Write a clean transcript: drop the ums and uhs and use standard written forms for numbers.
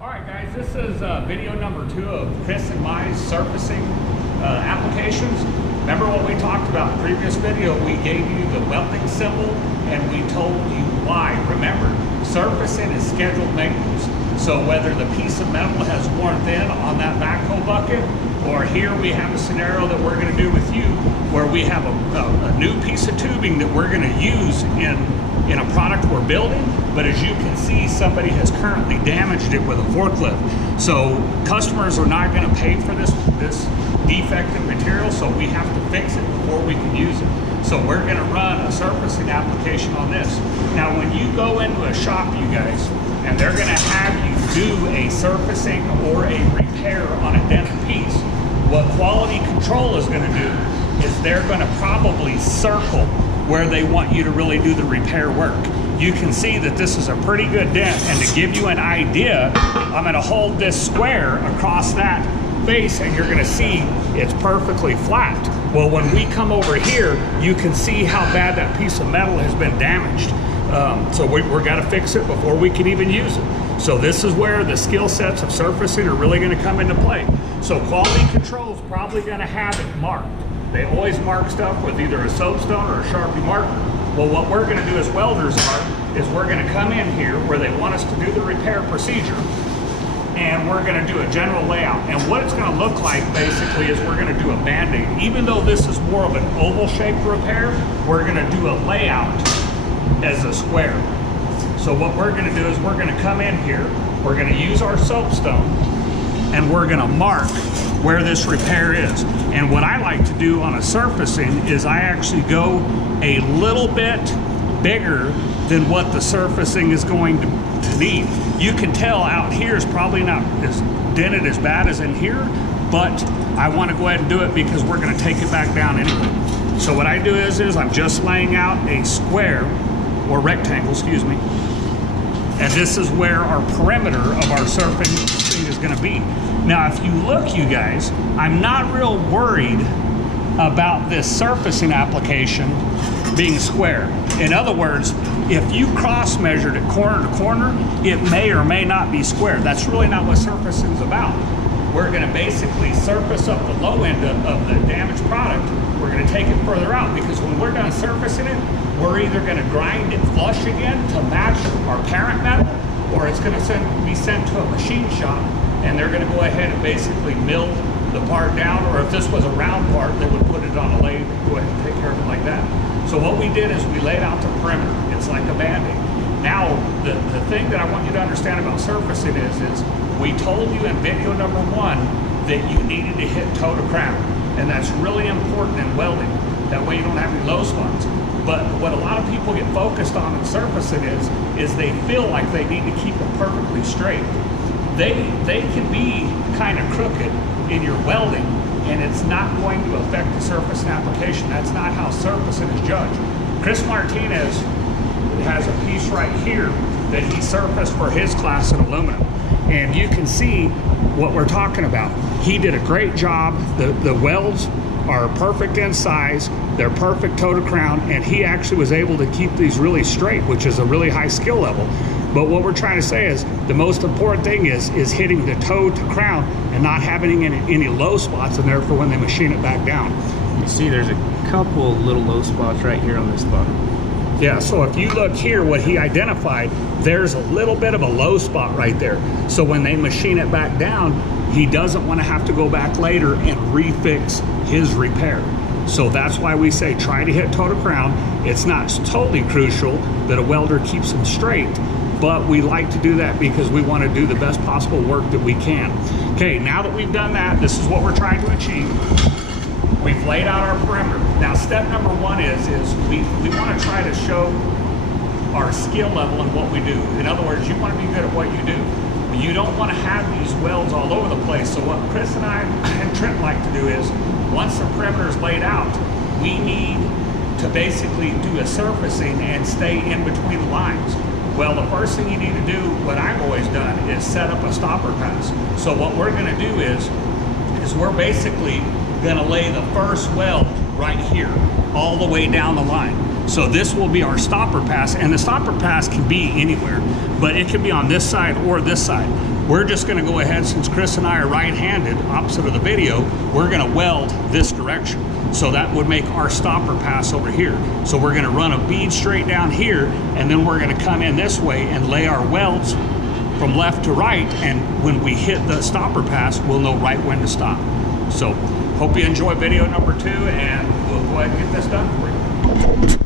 All right, guys, this is video number 2 of Chris and my surfacing applications. Remember what we talked about in the previous video? We gave you the welding symbol and we told you why. Remember, surfacing is scheduled maintenance. So whether the piece of metal has worn thin on that backhoe bucket, or here we have a scenario that we're going to do with you where we have a new piece of tubing that we're going to use in a product we're building, but as you can see, somebody has currently damaged it with a forklift. So customers are not going to pay for this defective material, so we have to fix it before we can use it. So we're going to run a surfacing application on this. Now when you go into a shop, you guys, and they're going to have you do a surfacing or a repair on a dented piece, what quality control is going to do is they're going to probably circle where they want you to really do the repair work. You can see that this is a pretty good dent, and to give you an idea, I'm going to hold this square across that face and you're going to see it's perfectly flat. Well, when we come over here, you can see how bad that piece of metal has been damaged. So we're got to fix it before we can even use it. So this is where the skill sets of surfacing are really going to come into play. So quality control is probably going to have it marked. They always mark stuff with either a soapstone or a Sharpie marker. Well, what we're going to do as welders is we're going to come in here where they want us to do the repair procedure, and we're going to do a general layout. And what it's going to look like basically is we're going to do a band-aid. Even though this is more of an oval shaped repair, we're going to do a layout as a square. So what we're going to do is we're going to come in here, we're going to use our soapstone, and we're going to mark where this repair is. And what I like to do on a surfacing is I actually go a little bit bigger than what the surfacing is going to need. You can tell out here is probably not as dented as bad as in here, but I want to go ahead and do it because we're going to take it back down anyway. So what I do is I'm just laying out a square, or rectangle, excuse me, and this is where our perimeter of our surfacing is going to be. Now, if you look, you guys, I'm not real worried about this surfacing application being square. In other words, if you cross measured it corner to corner, it may or may not be square. That's really not what surfacing is about. We're going to basically surface up the low end of the damaged product. We're going to take it further out, because when we're done surfacing it, we're either going to grind it flush again to match our parent metal, or it's going to be sent to a machine shop and they're going to go ahead and basically mill the part down, or if this was a round part, they would put it on a lathe and go ahead and take care of it like that. So what we did is we laid out the perimeter. It's like a band-aid. Now, the thing that I want you to understand about surfacing is we told you in video number 1 that you needed to hit toe to crown, and that's really important in welding. That way you don't have any low spots. But what a lot of people get focused on in surfacing is they feel like they need to keep it perfectly straight. They can be kind of crooked in your welding, and it's not going to affect the surfacing application. That's not how surfacing is judged. Chris Martinez has a piece right here that he surfaced for his class in aluminum, and you can see what we're talking about. He did a great job. The welds are perfect in size, they're perfect toe to crown, and he actually was able to keep these really straight, which is a really high skill level. But what we're trying to say is the most important thing is hitting the toe to crown and not having any low spots in there for when they machine it back down. You see there's a couple little low spots right here on this spot. Yeah, so if you look here, what he identified, there's a little bit of a low spot right there. So when they machine it back down, he doesn't want to have to go back later and refix his repair. So that's why we say try to hit toe to crown. It's not totally crucial that a welder keeps them straight, but we like to do that because we want to do the best possible work that we can. Okay, now that we've done that, this is what we're trying to achieve. We've laid out our perimeter. Now step number 1 is we want to try to show our skill level in what we do. In other words, you want to be good at what you do. You don't want to have these welds all over the place. So what Chris and I and Trent like to do is, once the perimeter is laid out, we need to basically do a surfacing and stay in between the lines. Well, the first thing you need to do, what I've always done, is set up a stopper pass. So what we're going to do is we're basically going to lay the first weld right here, all the way down the line. So this will be our stopper pass, and the stopper pass can be anywhere, but it can be on this side or this side. we're just gonna go ahead, since Chris and I are right-handed, opposite of the video, we're gonna weld this direction. So that would make our stopper pass over here. So we're gonna run a bead straight down here, and then we're gonna come in this way and lay our welds from left to right, and when we hit the stopper pass, we'll know right when to stop. So hope you enjoy video number 2, and we'll go ahead and get this done for you.